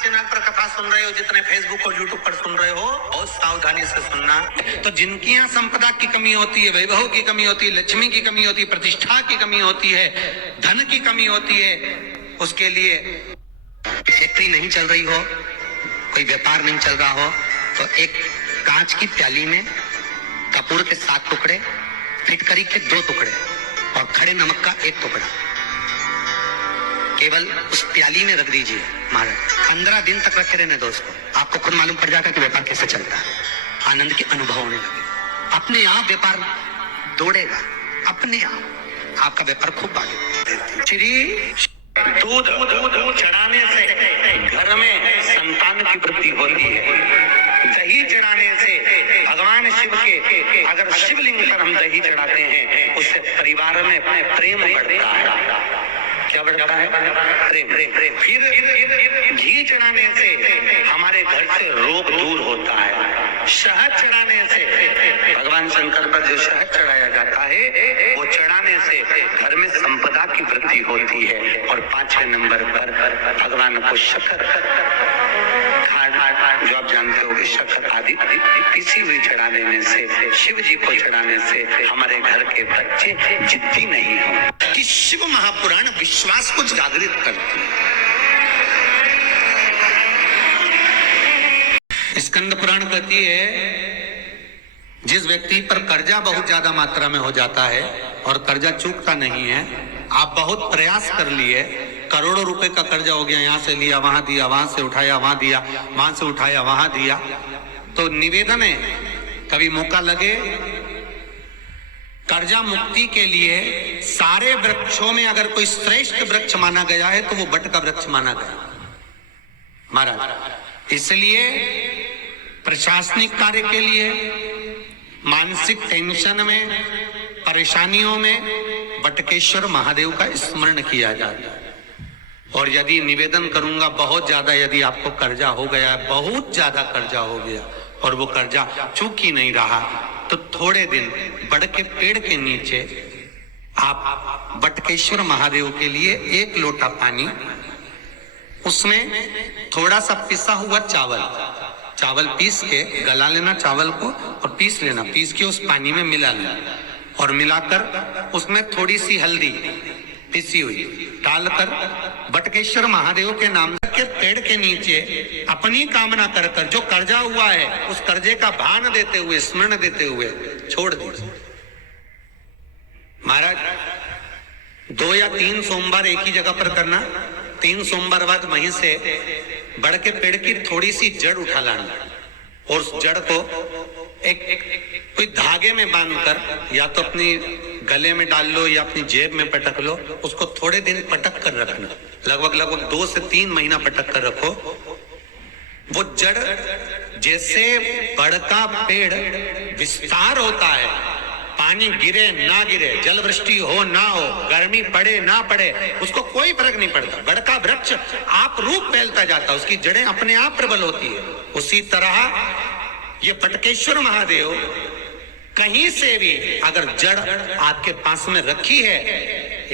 Channel पर कथा सुन रहे हो, जितने फेसबुक और यूट्यूब पर सुन रहे हो, बहुत सावधानी से सुनना। तो जिनकी यहाँ संपदा की कमी होती है, वैभव की कमी होती है, लक्ष्मी की कमी होती है, प्रतिष्ठा की कमी होती है, धन की कमी होती है, उसके लिए फैक्ट्री नहीं चल रही हो, कोई व्यापार नहीं चल रहा हो, तो एक कांच की प्याली में कपूर के 7 टुकड़े, फिटकरी के 2 टुकड़े और खड़े नमक का 1 टुकड़ा केवल उस प्याली में रख दीजिए महाराज। 15 दिन तक रखे रहने दो उसको, आपको खुद मालूम पड़ जाएगा कि व्यापार कैसे चलता है। आनंद के अनुभव होने लगे, अपने आप व्यापार दौड़ेगा, अपने आप आपका व्यापार खूब आगे। श्री दूध चढ़ाने से घर में संतान की वृद्धि होती है। दही चढ़ाने से भगवान शिव के, अगर शिवलिंग पर हम दही चढ़ाते हैं, उससे परिवार में प्रेम बढ़ता है। क्या बढ़ता है? प्रेम। फिर घी चढ़ाने से हमारे घर से रोग दूर होता है। शहद चढ़ाने से, भगवान शंकर पर जो शहद चढ़ाया जाता है, वो चढ़ाने से घर में संपदा की वृद्धि होती है। और 5वें नंबर पर भगवान को शक्कर, जो आप जानते होंगे, शक्कर आदि पिसी हुई चढ़ा देने से, शिव जी को चढ़ाने से हमारे घर के बच्चे जिद्दी नहीं हो। कि शिव महापुराण विश्वास को जागृत करती है। स्कंद पुराण कहती है, जिस व्यक्ति पर कर्जा बहुत ज्यादा मात्रा में हो जाता है और कर्जा चूकता नहीं है, आप बहुत प्रयास कर लिए, करोड़ों रुपए का कर्जा हो गया, यहाँ से लिया वहां दिया, वहां से उठाया वहां दिया, वहां से उठाया वहां दिया, तो निवेदन है, कभी मौका लगे, कर्जा मुक्ति के लिए सारे वृक्षों में अगर कोई श्रेष्ठ वृक्ष माना गया है तो वो बट का वृक्ष माना गया महाराज। इसलिए प्रशासनिक कार्य के लिए, मानसिक टेंशन में, परेशानियों में बटकेश्वर महादेव का स्मरण किया जाता है। और यदि निवेदन करूंगा, बहुत ज्यादा यदि आपको कर्जा हो गया, बहुत ज्यादा कर्जा हो गया और वो कर्जा चूक ही नहीं रहा, तो थोड़े दिन बड़ के पेड़ के नीचे आप बटकेश्वर महादेव के लिए 1 लोटा पानी, उसमें थोड़ा सा पिसा हुआ चावल पीस के गला लेना चावल को और पीस लेना, पीस के उस पानी में मिला लेना और मिलाकर उसमें थोड़ी सी हल्दी पिसी हुई डालकर बटकेश्वर महादेव के नाम के पेड़ के नीचे अपनी कामना कर कर जो कर्जा हुआ है उस कर्जे का भान देते हुए, स्मरण देते हुए छोड़ दीजिए महाराज। 2 या 3 सोमवार एक ही जगह पर करना, 3 सोमवार बाद वहीं से बड़ के पेड़ की थोड़ी सी जड़ उठा लाना और उस जड़ को एक कोई धागे में बांधकर या तो अपनी गले में डाल लो या अपनी जेब में पटक लो, उसको थोड़े दिन पटक कर रखना, लगभग 2 से 3 महीना पटक कर रखो। वो जड़ जैसे बड़ का पेड़ विस्तार होता है, पानी गिरे ना गिरे, जल वृष्टि हो ना हो, गर्मी पड़े ना पड़े, उसको कोई फर्क नहीं पड़ता, बड़ का वृक्ष आप रूप फैलता जाता, उसकी जड़ें अपने आप प्रबल होती है। उसी तरह ये बटकेश्वर महादेव कहीं से भी अगर जड़ आपके पास में रखी है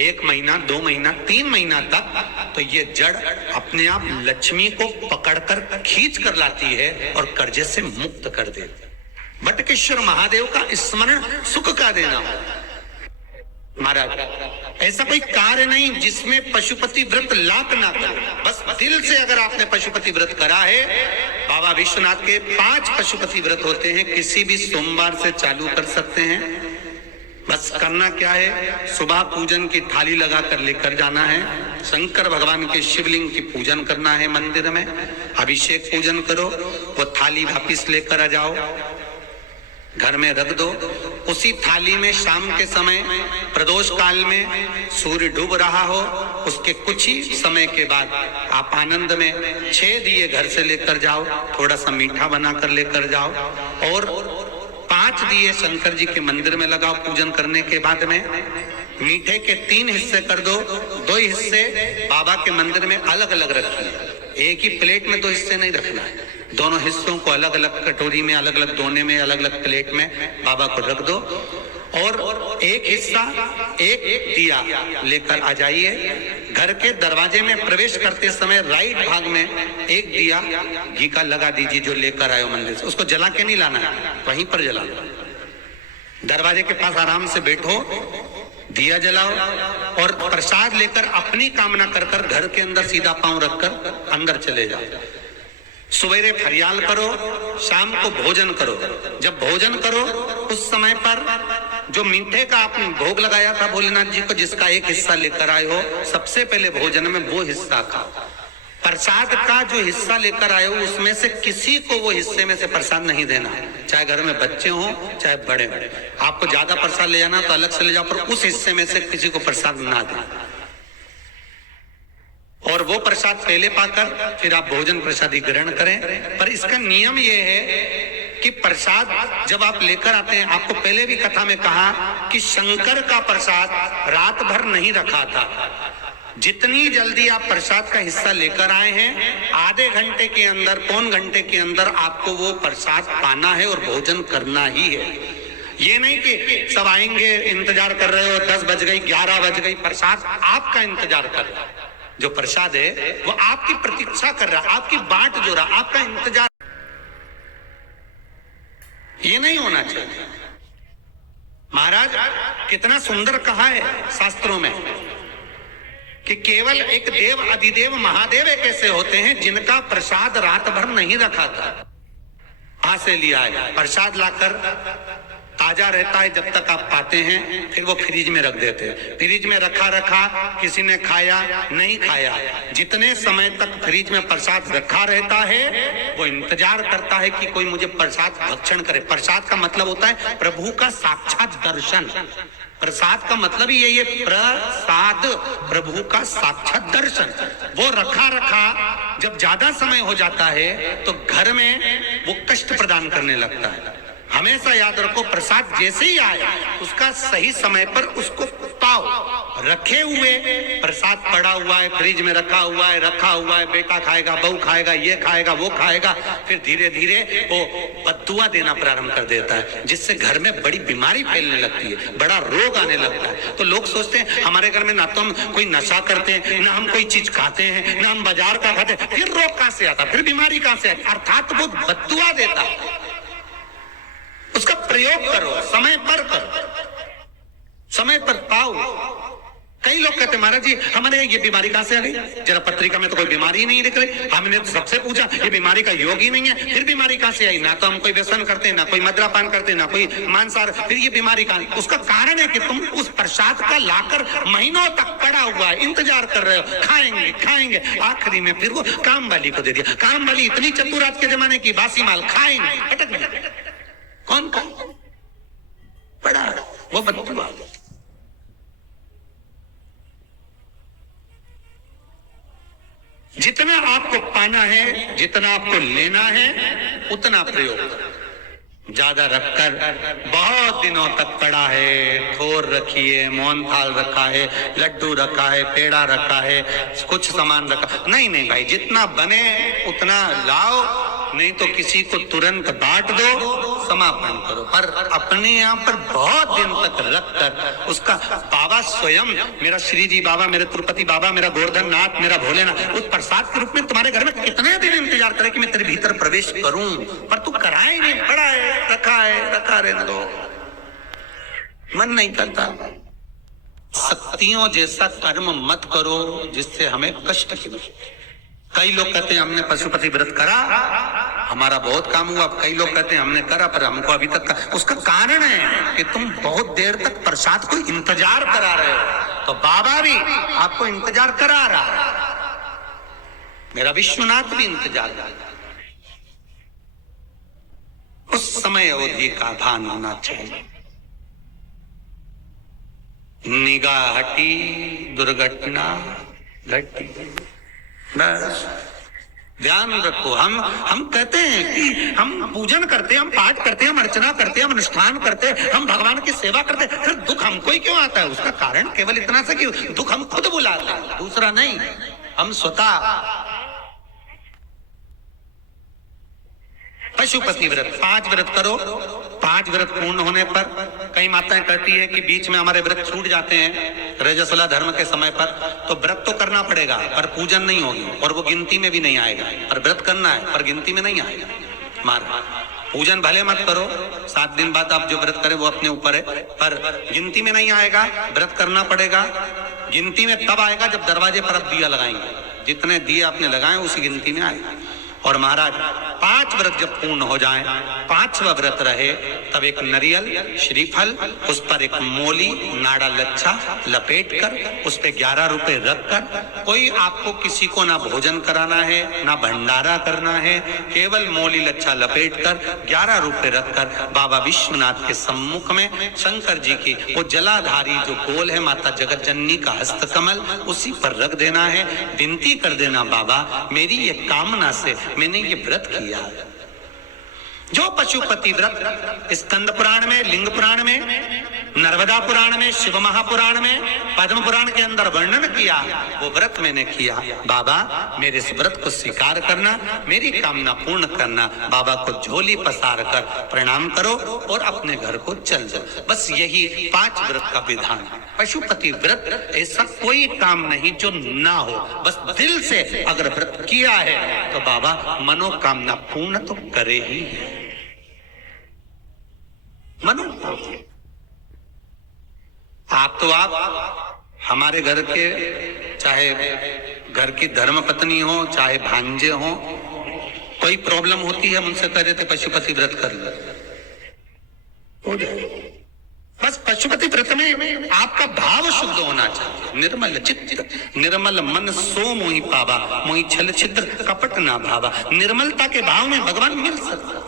1 महीना, 2 महीना, 3 महीना तक, तो ये जड़ अपने आप लक्ष्मी को पकड़कर खींच कर लाती है और कर्जे से मुक्त कर देती है। बटकेश्वर महादेव का स्मरण सुख का देना महाराज। ऐसा कोई कार्य नहीं जिसमें पशुपति व्रत लाख ना करे, बस दिल से अगर आपने पशुपति व्रत करा है, बाबा विश्वनाथ के 5 पशुपति व्रत होते हैं, किसी भी सोमवार से चालू कर सकते हैं। बस करना क्या है, सुबह पूजन की थाली लगा कर लेकर जाना है, शंकर भगवान के शिवलिंग की पूजन करना है, मंदिर में अभिषेक पूजन करो, वो थाली वापिस लेकर आ जाओ, घर में रख दो। उसी थाली में शाम के समय प्रदोष काल में सूर्य डूब रहा हो, उसके कुछ ही समय के बाद आप आनंद में 6 दिए घर से लेकर जाओ, थोड़ा सा मीठा बनाकर लेकर जाओ और 5 दिए शंकर जी के मंदिर में लगाओ। पूजन करने के बाद में मीठे के 3 हिस्से कर दो, 2 हिस्से बाबा के मंदिर में अलग अलग रखिए, एक ही प्लेट में 2 हिस्से नहीं रखना है, दोनों हिस्सों को अलग अलग कटोरी में, अलग अलग दोने में, अलग अलग प्लेट में बाबा को रख दो और एक हिस्सा एक दिया लेकर आ जाइए, घर के दरवाजे में प्रवेश करते समय राइट भाग में एक दिया घी का लगा दीजिए जो लेकर आए हो मंदिर से, उसको जला के नहीं लाना है, वहीं पर जलाना। दरवाजे के पास आराम से बैठो, दिया जलाओ और प्रसाद लेकर अपनी कामना कर कर घर के अंदर सीधा पांव रखकर अंदर चले जाओ। सवेरे फरियाल करो, शाम को भोजन करो। जब भोजन करो उस समय पर जो मीठे का आपने भोग लगाया था भोलेनाथ जी को, जिसका एक हिस्सा लेकर आए हो, सबसे पहले भोजन में वो हिस्सा खाओ। प्रसाद का जो हिस्सा लेकर आए हो उसमें से किसी को वो हिस्से में से प्रसाद नहीं देना, चाहे घर में बच्चे हो चाहे बड़े हो। आपको ज्यादा प्रसाद ले जाना तो अलग से ले जाओ, पर उस हिस्से में से किसी को प्रसाद ना दें। और वो प्रसाद पहले पाकर फिर आप भोजन प्रसादी ग्रहण करें। पर इसका नियम ये है कि प्रसाद जब आप लेकर आते हैं, आपको पहले भी कथा में कहा कि शंकर का प्रसाद रात भर नहीं रखा था। जितनी जल्दी आप प्रसाद का हिस्सा लेकर आए हैं, आधे घंटे के अंदर, पौन घंटे के अंदर आपको वो प्रसाद पाना है और भोजन करना ही है। ये नहीं कि सब आएंगे, इंतजार कर रहे हो, 10 बज गई, 11 बज गई, प्रसाद आपका इंतजार कर रहा है। जो प्रसाद है वो आपकी प्रतीक्षा कर रहा है, आपकी बाट जो रहा, आपका इंतजार। ये नहीं होना चाहिए। महाराज कितना सुंदर कहा है शास्त्रों में कि केवल एक देव अधिदेव महादेव एक ऐसे होते हैं जिनका प्रसाद रात भर नहीं रखा था। वहां से लिया है प्रसाद, लाकर ताजा रहता है जब तक आप पाते हैं, फिर वो फ्रिज में रख देते हैं। फ्रिज में रखा किसी ने खाया नहीं खाया, जितने समय तक फ्रिज में प्रसाद रखा रहता है वो इंतजार करता है कि कोई मुझे प्रसाद भक्षण करे। प्रसाद का मतलब होता है प्रभु का साक्षात दर्शन। प्रसाद का मतलब ही यही है, प्रसाद, प्रभु का साक्षात दर्शन। वो रखा जब ज्यादा समय हो जाता है तो घर में वो कष्ट प्रदान करने लगता है। हमेशा याद रखो, प्रसाद जैसे ही आए उसका सही समय पर उसको पाओ। रखे हुए प्रसाद पड़ा हुआ है, फ्रिज में रखा हुआ है, बेटा खाएगा, बहू खाएगा, ये खाएगा, वो खाएगा, फिर धीरे धीरे वो बद्दुआ देना प्रारंभ कर देता है, जिससे घर में बड़ी बीमारी फैलने लगती है, बड़ा रोग आने लगता है। तो लोग सोचते हैं हमारे घर में ना तो हम कोई नशा करते हैं, ना हम कोई चीज खाते हैं, ना हम बाजार का खाते हैं, फिर रोग कहां से आता, फिर बीमारी कहां से आती? अर्थात वो बद्दुआ देता है। उसका प्रयोग करो, समय पर करो, समय पर पाओ। कई लोग कहते महाराज जी हमारे ये बीमारी कहां से आ गई? जरा पत्रिका में तो कोई बीमारी ही नहीं दिख रही। हमने तो सबसे पूछा ये बीमारी का योग ही नहीं है, फिर बीमारी कहां से आई? ना तो हम कोई व्यसन करते, ना कोई मद्रापान करते, ना कोई मांसाहार, फिर ये बीमारी कहां? उसका कारण है कि तुम उस प्रसाद का लाकर महीनों तक पड़ा हुआ है, इंतजार कर रहे हो, खाएंगे खाएंगे, आखिरी में फिर वो काम वाली को दे दिया। काम वाली इतनी चतुर आज के जमाने की, बासी माल खाएंगे, अटक गए। कौन का पड़ा? वो बद्दुआ। जितना आपको पाना है, जितना आपको लेना है, उतना प्रयोग करो। ज्यादा रखकर बहुत दिनों तक पड़ा है, थोर रखिए, मोहन थाल रखा है, लड्डू रखा है, पेड़ा रखा है, कुछ सामान रखा, नहीं भाई, जितना बने उतना लाओ, नहीं तो किसी को तुरंत बांट दो, समापन करो। पर अपने यहाँ पर बहुत दिन तक रखकर उसका बाबा स्वयं, मेरा श्री जी बाबा, मेरे तिरुपति बाबा, मेरा गोवर्धन नाथ, मेरा भोलेनाथ, उस प्रसाद के रूप में तुम्हारे घर में कितने दिन इंतजार करे कि मैं तेरे भीतर प्रवेश करूं, पर तू कराए नहीं, पड़ा है, रखा रहने दो, मन नहीं करता। शक्तियों जैसा कर्म मत करो जिससे हमें कष्ट की। कई लोग कहते हैं हमने पशुपति व्रत करा, हमारा बहुत काम हुआ। कई लोग कहते हैं हमने करा पर हमको अभी तक उसका कारण है कि तुम बहुत देर तक प्रसाद को इंतजार करा रहे हो। तो बाबा भी आपको इंतजार करा रहा है, मेरा विश्वनाथ भी इंतजार कर रहा है। उस समय अवधि का भान होना चाहिए। निगाह हटी, दुर्घटना घटी, बस ध्यान रखो। हम कहते हैं कि हम पूजन करते हैं, हम पाठ करते हैं, हम अर्चना करते हैं, हम अनुष्ठान करते हैं, हम भगवान की सेवा करते हैं, फिर दुख हमको ही क्यों आता है? उसका कारण केवल इतना सा कि दुख हम खुद बुलाते हैं, दूसरा नहीं। हम स्वतः पशुपति व्रत 5 व्रत करो, 5 5 व्रत पूर्ण होने पर कई माताएं कहती है कि बीच में हमारे व्रत छूट जाते हैं रजस्वला धर्म के समय पर, तो व्रत तो करना पड़ेगा पर पूजन नहीं होगी और वो गिनती में भी नहीं आएगा। पर व्रत करना है पर गिनती में नहीं आएगा। पूजन भले मत करो, 7 दिन बाद आप जो व्रत करें वो अपने ऊपर है, पर गिनती में नहीं आएगा। व्रत करना पड़ेगा। गिनती में तब आएगा जब दरवाजे पर आप दिया लगाएंगे, जितने दिए आपने लगाए उसी गिनती में आएगा। और महाराज 5 व्रत जब पूर्ण हो जाएं, 5वां व्रत रहे, तब एक नरियल श्रीफल, उस पर एक मोली नाड़ा लच्छा लपेट कर उस पे 11 रुपए रख कर, कोई आपको किसी को ना भोजन कराना है ना भंडारा करना है, केवल मोली लच्छा लपेट कर 11 रुपए रख कर बाबा विश्वनाथ के सम्मुख में शंकर जी की वो जलाधारी जो गोल है माता जगत जननी का हस्त कमल, उसी पर रख देना है। विनती कर देना, बाबा मेरी ये कामना से मैंने ये व्रत किया। जो पशुपति व्रत स्कंद पुराण में, लिंग पुराण में, नर्मदा पुराण में, शिव महापुराण में, पद्म पुराण के अंदर वर्णन किया, वो व्रत मैंने किया। बाबा मेरे इस व्रत को स्वीकार करना, मेरी कामना पूर्ण करना। बाबा को झोली पसार कर प्रणाम करो और अपने घर को चल जाओ। बस यही 5 व्रत का विधान है। पशुपति व्रत ऐसा कोई काम नहीं जो ना हो, बस दिल से अगर व्रत किया है तो बाबा मनोकामना पूर्ण तो करे ही है। आप हमारे घर के, चाहे घर की धर्म पत्नी हो चाहे भांजे हो, कोई प्रॉब्लम होती है, मुझसे कह रहे थे पशुपति व्रत कर लो, हो जाए। बस पशुपति व्रत में आपका भाव शुद्ध होना चाहिए। निर्मल चित्त निर्मल मन सो मोहि पावा, मोहि छल छिद्र कपट ना भावा। निर्मलता के भाव में भगवान मिल सकता।